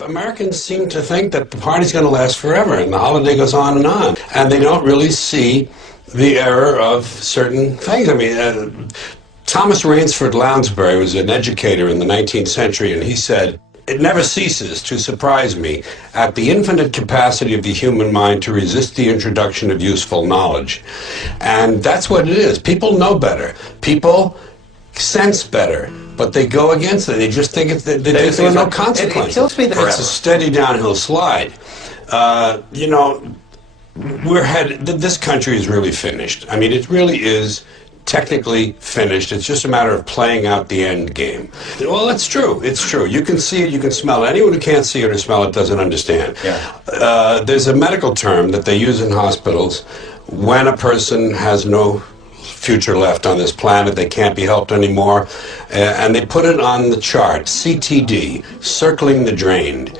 Americans seem to think that the party's going to last forever and the holiday goes on, and they don't really see the error of certain things. I mean, Thomas Rainsford Lounsbury was an educator in the 19th century, and he said, "It never ceases to surprise me at the infinite capacity of the human mind to resist the introduction of useful knowledge." And that's what it is. People know better. People sense better. But they go against it. They just think there are no consequences. It kills me that it's a steady downhill slide. You know, this country is really finished. I mean, it really is technically finished. It's just a matter of playing out the end game. Well, it's true. It's true. You can see it. You can smell it. Anyone who can't see it or smell it doesn't understand. Yeah. There's a medical term that they use in hospitals when a person has no future left on this planet, they can't be helped anymore, and they put it on the chart, CTD, circling the drain.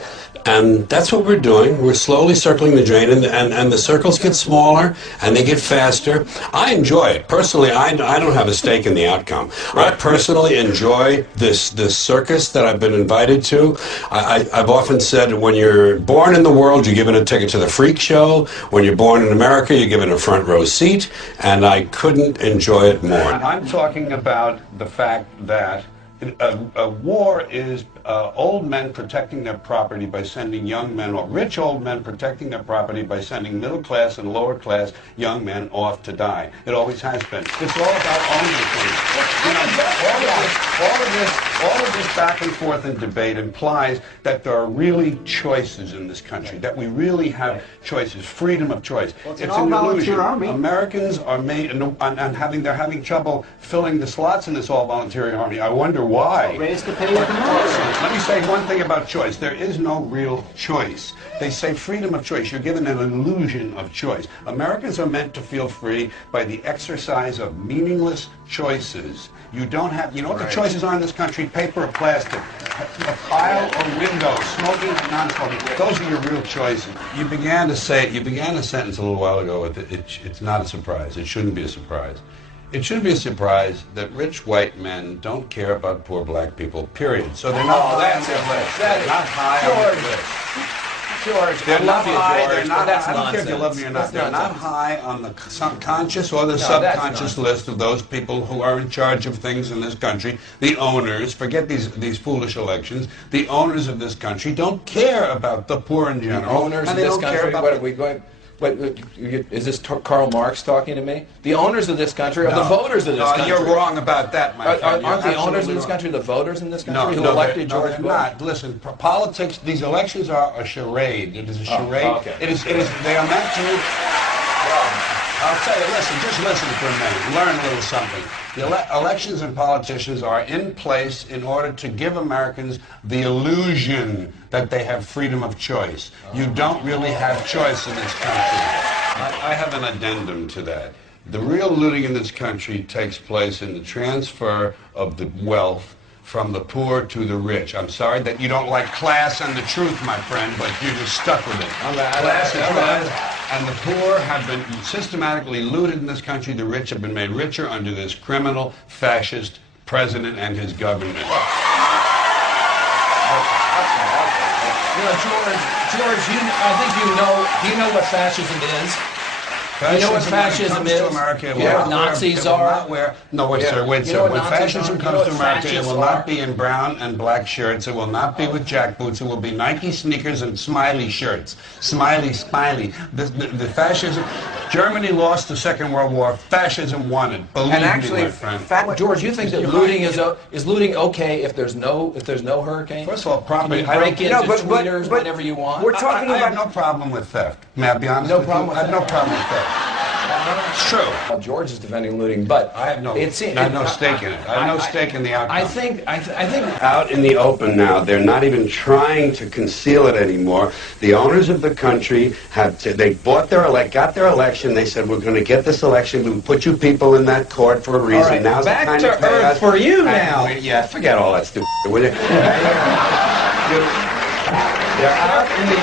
And that's what we're doing. We're slowly circling the drain, and the circles get smaller, and they get faster. I enjoy it. Personally, I don't have a stake in the outcome. I personally enjoy this circus that I've been invited to. I've often said when you're born in the world, you're given a ticket to the freak show. When you're born in America, you're given a front row seat, and I couldn't enjoy it more. I'm talking about the fact that a war is old men protecting their property by sending young men, or rich old men protecting their property by sending middle class and lower class young men off to die. It always has been. It's all about owning things. All of this back and forth and debate implies that there are really choices in this country, that we really have choices, freedom of choice. Well, it's an all-volunteer illusion. army. Americans are made, they're having trouble filling the slots in this all-volunteer army. I wonder why. Raise the pay of the military. Let me say one thing about choice. There is no real choice. They say freedom of choice. You're given an illusion of choice. Americans are meant to feel free by the exercise of meaningless choices. You don't have, you know what the choices are in this country? Paper or plastic, a aisle or window, smoking or non-smoking. Those are your real choices. You began a sentence a little while ago with it's not a surprise. It shouldn't be a surprise. It shouldn't be a surprise that rich white men don't care about poor black people, period. So they're not high on their list. They're not high on their list. George, They're not high. George, They're not. that's I don't care nonsense. if you love me or not. That's They're not nonsense. high on the conscious or the subconscious list of those people who are in charge of things in this country. The owners, forget these foolish elections. The owners of this country don't care about the poor in general. The owners of this country. What are we going? Wait, is this Karl Marx talking to me? The owners of this country are the voters of this country. You're wrong about that, my friend. Aren't the owners of this country the voters in this country who elected George Bush? Not. Listen, politics, these elections are a charade. It is a charade. Okay. It is, they are meant to... I'll tell you, just listen for a minute. Learn a little something. The elections and politicians are in place in order to give Americans the illusion that they have freedom of choice. You don't really have choice in this country. I have an addendum to that. The real looting in this country takes place in the transfer of the wealth from the poor to the rich. I'm sorry that you don't like class and the truth, my friend, but you're just stuck with it. Class and truth. And the poor have been systematically looted in this country. The rich have been made richer under this criminal, fascist president and his government. You know, George, I think you know what fascism is. You know what fascism is? Yeah, Nazis are. No, wait, sir, wait, sir. When fascism comes to America, it will not be in brown and black shirts. It will not be with jack boots. It will be Nike sneakers and smiley shirts. Smiley. The fascism. Germany lost the Second World War. Fascism won it. Believe me, my friend. George, you think that looting is looting okay if there's no hurricane? First of all, property. You break into tweeters whenever you want. We're talking about. I have no problem with theft. May I be honest? No problem with I have no problem with theft. It's true. Well, George is defending looting, but I have no stake in it. I have no stake in the outcome. I think out in the open now. They're not even trying to conceal it anymore. The owners of the country they got their election. They said, we're going to get this election. We'll put you people in that court for a reason. All right, now's back the time to earth for you now. Yeah, forget all that stupid. Will you? They're out in the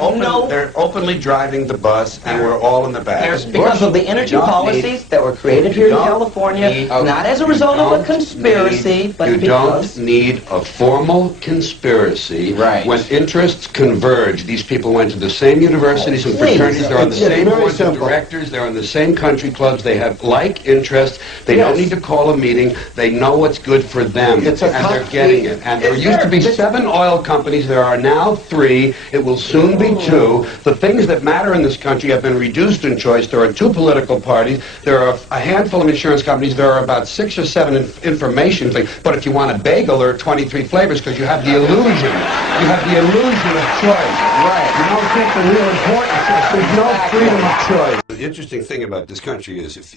open. They're openly driving the bus, and we're all in the back. Because of the energy policies that were created here in California, not as a result of a conspiracy, but because... You don't need a formal conspiracy. Right. When interests converge, these people went to the same universities and fraternities, they're on the same boards of directors, they're in the same country clubs, they have like interests, they don't need to call a meeting, they know what's good for them, and they're getting it. And there used to be 7 oil companies, there are now 3, it will soon be 2. The things that matter in this country have been reduced in choice. There are 2 political parties, there are a handful of insurance companies, there are about 6 or 7 information things, but if you want a bagel, there are 23 flavors because you have the illusion. You have the illusion of choice. Right. You don't think the real importance is there's no freedom of choice. The interesting thing about this country is if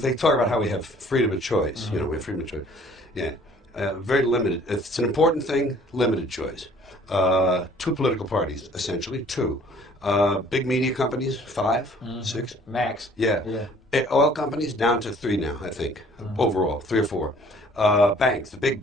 they talk about how we have freedom of choice. You know, we have freedom of choice. Yeah. Very limited. If it's an important thing, limited choice. 2 political parties, essentially, 2. Big media companies, 5, 6. Max. Yeah. Oil companies, down to 3 now, I think, overall, 3 or 4. Banks, the big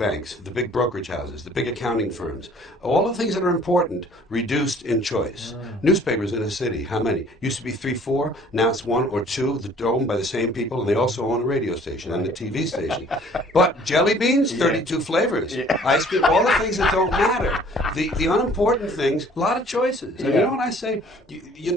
brokerage houses, the big accounting firms, all the things that are important reduced in choice. Newspapers in a city, how many? Used to be 3, 4, now it's 1 or 2 that are owned by the same people, and they also own a radio station and a TV station. But jelly beans, 32 flavors. Ice cream, all the things that don't matter. The unimportant things, a lot of choices. And you know what I say? You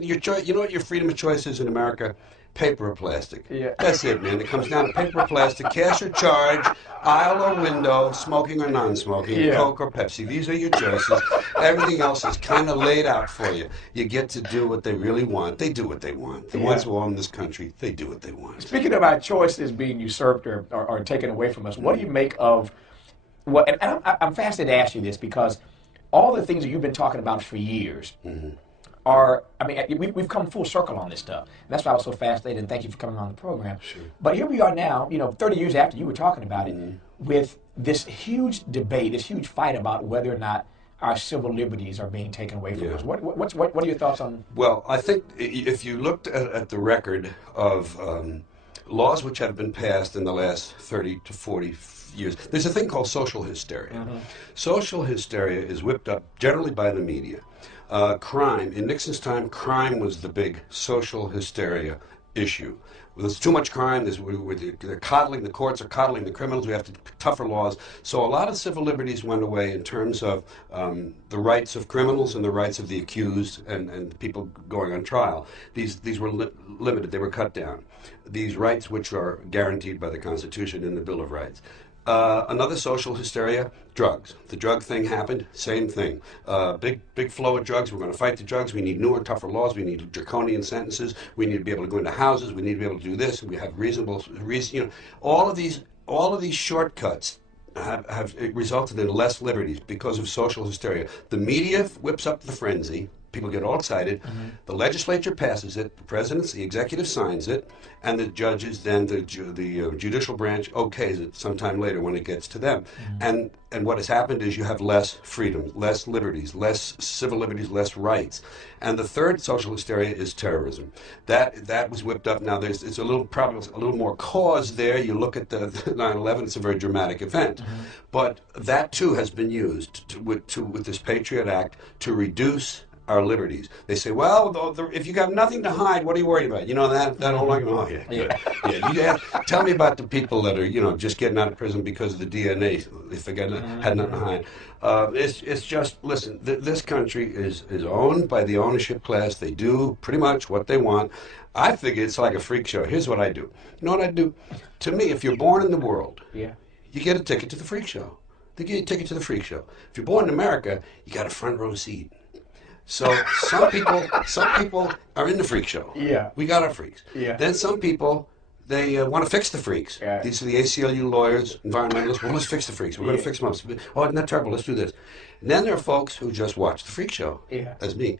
know what your freedom of choice is in America? Paper or plastic. That's it, man. It comes down to paper or plastic, cash or charge, aisle or window, smoking or non-smoking, Coke or Pepsi. These are your choices. Everything else is kind of laid out for you. You get to do what they really want. They do what they want. The ones who own this country, they do what they want. Speaking of our choices being usurped or taken away from us, what do you make of what? And I'm fascinated to ask you this because all the things that you've been talking about for years. We've come full circle on this stuff. And that's why I was so fascinated, and thank you for coming on the program. Sure. But here we are now, 30 years after you were talking about it, with this huge debate, this huge fight about whether or not our civil liberties are being taken away from us. What are your thoughts on? Well, I think if you looked at the record of laws which have been passed in the last 30 to 40 years, there's a thing called social hysteria. Social hysteria is whipped up generally by the media. Crime, in Nixon's time, crime was the big social hysteria issue. There's too much crime, they're coddling, the courts are coddling the criminals, we have to tougher laws. So a lot of civil liberties went away in terms of the rights of criminals and the rights of the accused and people going on trial. These were limited, they were cut down. These rights which are guaranteed by the Constitution and the Bill of Rights. Another social hysteria, drugs. The drug thing happened, same thing. Big flow of drugs. We're going to fight the drugs. We need newer, tougher laws. We need draconian sentences. We need to be able to go into houses. We need to be able to do this. We have reasonable, all of these shortcuts have resulted in less liberties because of social hysteria. The media whips up the frenzy. People get all excited. The legislature passes it. The president, the executive signs it, and the judges, then the judicial branch okays it sometime later when it gets to them. And what has happened is you have less freedom, less liberties, less civil liberties, less rights. And the third social hysteria is terrorism. That was whipped up. Now it's probably a little more cause there. You look at the 9/11; it's a very dramatic event, but that too has been used with this Patriot Act to reduce our liberties. They say, well, if you got nothing to hide, what are you worried about? You know that whole argument. Oh, yeah. Tell me about the people that are, just getting out of prison because of the DNA. If they had nothing to hide. It's just, listen, this country is owned by the ownership class. They do pretty much what they want. I figure it's like a freak show. Here's what I do. You know what I do? To me, if you're born in the world, you get a ticket to the freak show. They get a ticket to the freak show. If you're born in America, you got a front row seat. So some people are in the freak show. We got our freaks. Then some people, they want to fix the freaks. These are the ACLU lawyers, environmentalists. Well, let's fix the freaks. We're going to fix them up. Oh, isn't that terrible? Let's do this. And then there are folks who just watch the freak show, as me.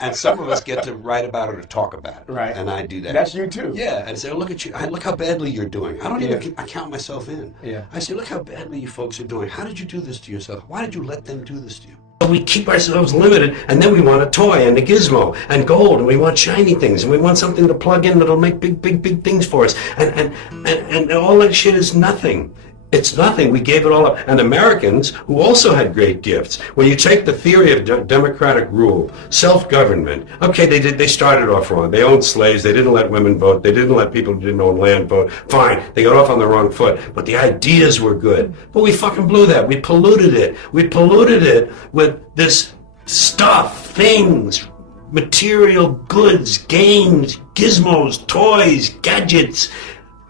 And some of us get to write about it or talk about it. Right. And I do that. That's you too. Yeah. And say, look at you. Look how badly you're doing. I don't even I count myself in. I say, look how badly you folks are doing. How did you do this to yourself? Why did you let them do this to you? We keep ourselves limited, and then we want a toy and a gizmo and gold, and we want shiny things, and we want something to plug in that'll make big things for us. And all that shit is nothing. It's nothing. We gave it all up. And Americans, who also had great gifts, when you take the theory of democratic rule, self-government, okay, they started off wrong. They owned slaves. They didn't let women vote. They didn't let people who didn't own land vote. Fine. They got off on the wrong foot. But the ideas were good. But we fucking blew that. We polluted it. We polluted it with this stuff, things, material goods, games, gizmos, toys, gadgets,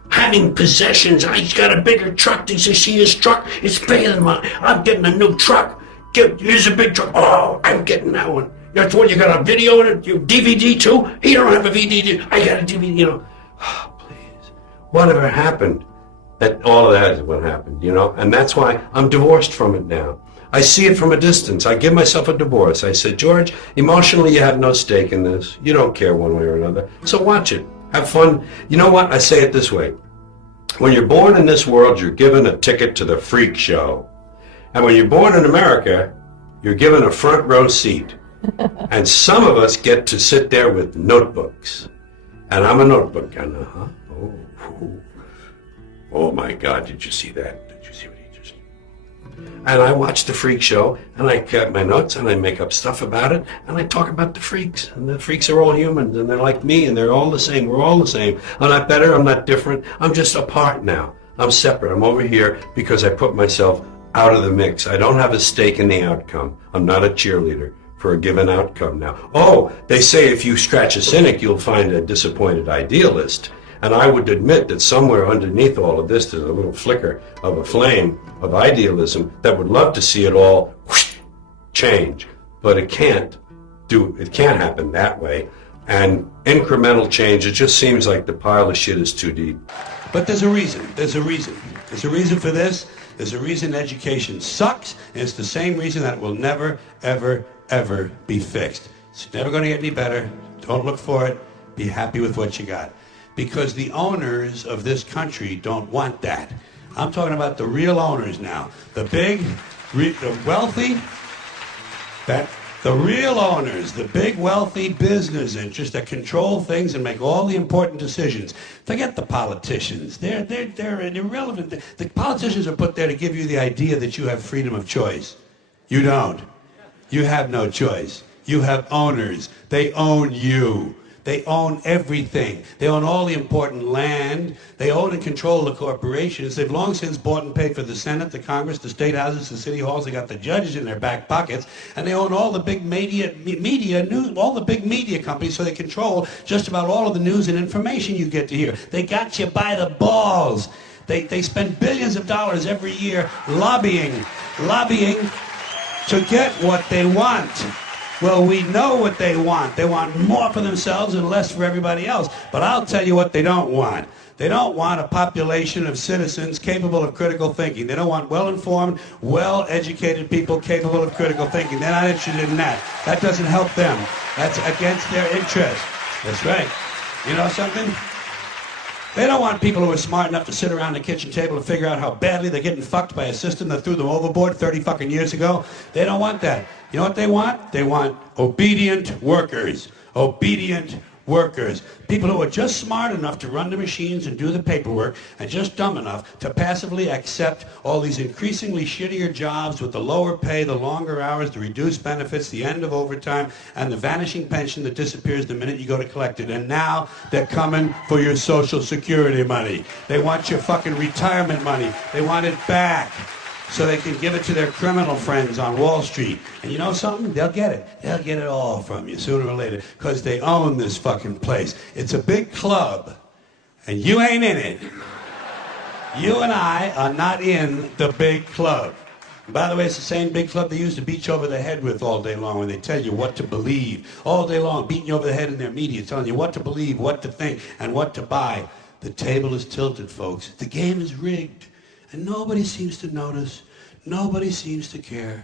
having possessions. He's got a bigger truck. Did you see his truck? It's bigger than mine. I'm getting a new truck. Here's a big truck. Oh, I'm getting that one. That's what, you got a video in it? Your DVD too? He don't have a DVD. I got a DVD, you know. Oh, please. Whatever happened? That all of that is what happened, you know? And that's why I'm divorced from it now. I see it from a distance. I give myself a divorce. I said, George, emotionally you have no stake in this. You don't care one way or another. So watch it. Have fun. You know what? I say it this way. When you're born in this world, you're given a ticket to the freak show. And when you're born in America, you're given a front row seat. And some of us get to sit there with notebooks. And I'm a notebook kind of, huh? Oh my God, did you see that? Did you see what he just... And I watch the freak show, and I cut my notes, and I make up stuff about it, and I talk about the freaks. And the freaks are all humans, and they're like me, and they're all the same. We're all the same. I'm not better. I'm not different. I'm just apart now. I'm separate. I'm over here because I put myself out of the mix. I don't have a stake in the outcome. I'm not a cheerleader for a given outcome now. Oh, they say if you scratch a cynic, you'll find a disappointed idealist. And I would admit that somewhere underneath all of this, there's a little flicker of a flame of idealism that would love to see it all change. But it can't happen that way. And incremental change, it just seems like the pile of shit is too deep. But there's a reason. There's a reason. There's a reason for this. There's a reason education sucks. And it's the same reason that it will never, ever, ever be fixed. It's never going to get any better. Don't look for it. Be happy with what you got. Because the owners of this country don't want that. I'm talking about the real owners now. The big, the wealthy, the real owners, the big wealthy business interests that control things and make all the important decisions. Forget the politicians. They're irrelevant. The politicians are put there to give you the idea that you have freedom of choice. You don't. You have no choice. You have owners. They own you. They own everything. They own all the important land. They own and control the corporations. They've long since bought and paid for the Senate, the Congress, the state houses, the city halls. They got the judges in their back pockets. And they own all the big media news, all the big media companies, so they control just about all of the news and information you get to hear. They got you by the balls. They spend billions of dollars every year lobbying to get what they want. Well, we know what they want. They want more for themselves and less for everybody else. But I'll tell you what they don't want. They don't want a population of citizens capable of critical thinking. They don't want well-informed, well-educated people capable of critical thinking. They're not interested in that. That doesn't help them. That's against their interest. That's right. You know something? They don't want people who are smart enough to sit around the kitchen table and figure out how badly they're getting fucked by a system that threw them overboard 30 fucking years ago. They don't want that. You know what they want? They want obedient workers. Obedient workers. People who are just smart enough to run the machines and do the paperwork and just dumb enough to passively accept all these increasingly shittier jobs with the lower pay, the longer hours, the reduced benefits, the end of overtime, and the vanishing pension that disappears the minute you go to collect it. And now they're coming for your Social Security money. They want your fucking retirement money. They want it back, so they can give it to their criminal friends on Wall Street. And you know something? They'll get it. They'll get it all from you sooner or later, because they own this fucking place. It's a big club, and you ain't in it. You and I are not in the big club. And by the way, it's the same big club they used to beat you over the head with all day long when they tell you what to believe. All day long, beating you over the head in their media, telling you what to believe, what to think, and what to buy. The table is tilted, folks. The game is rigged. And nobody seems to notice. Nobody seems to care.